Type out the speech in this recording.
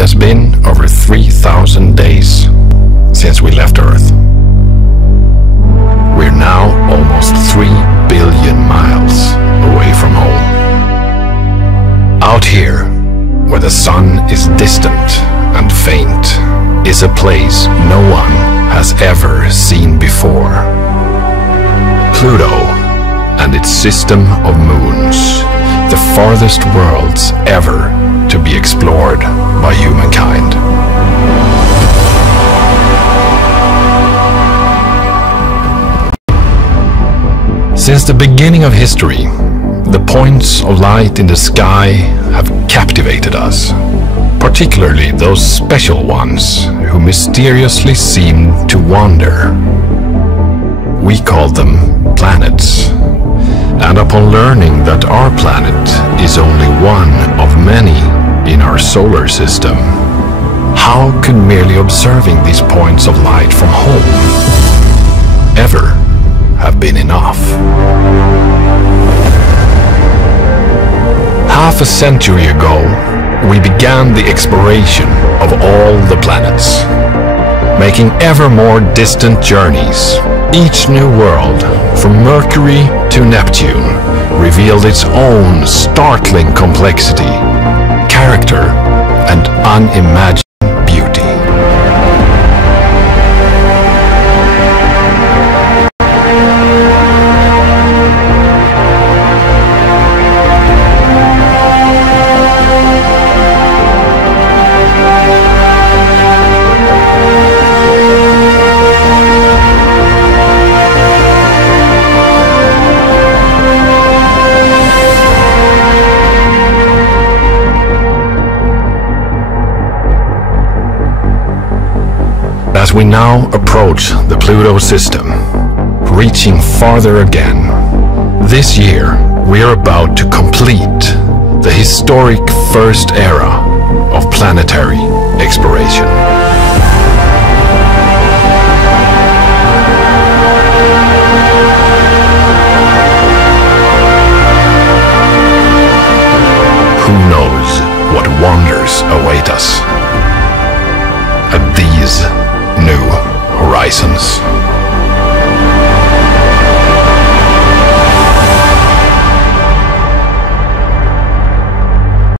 has been over 3,000 days since we left Earth. We're now almost 3 billion miles away from home. Out here, where the sun is distant and faint, is a place no one has ever seen before. Pluto and its system of moons, the farthest worlds ever to be explored by humankind. Since the beginning of history, the points of light in the sky have captivated us, particularly those special ones who mysteriously seem to wander. We call them planets, and upon learning that our planet is only one of many in our solar system, how could merely observing these points of light from home ever have been enough? Half a century ago, we began the exploration of all the planets, making ever more distant journeys. Each new world, from Mercury to Neptune, revealed its own startling complexity, character, and unimagined beauty. As we now approach the Pluto system, reaching farther again, this year we are about to complete the historic first era of planetary exploration. Who knows what wonders await us at these new horizons?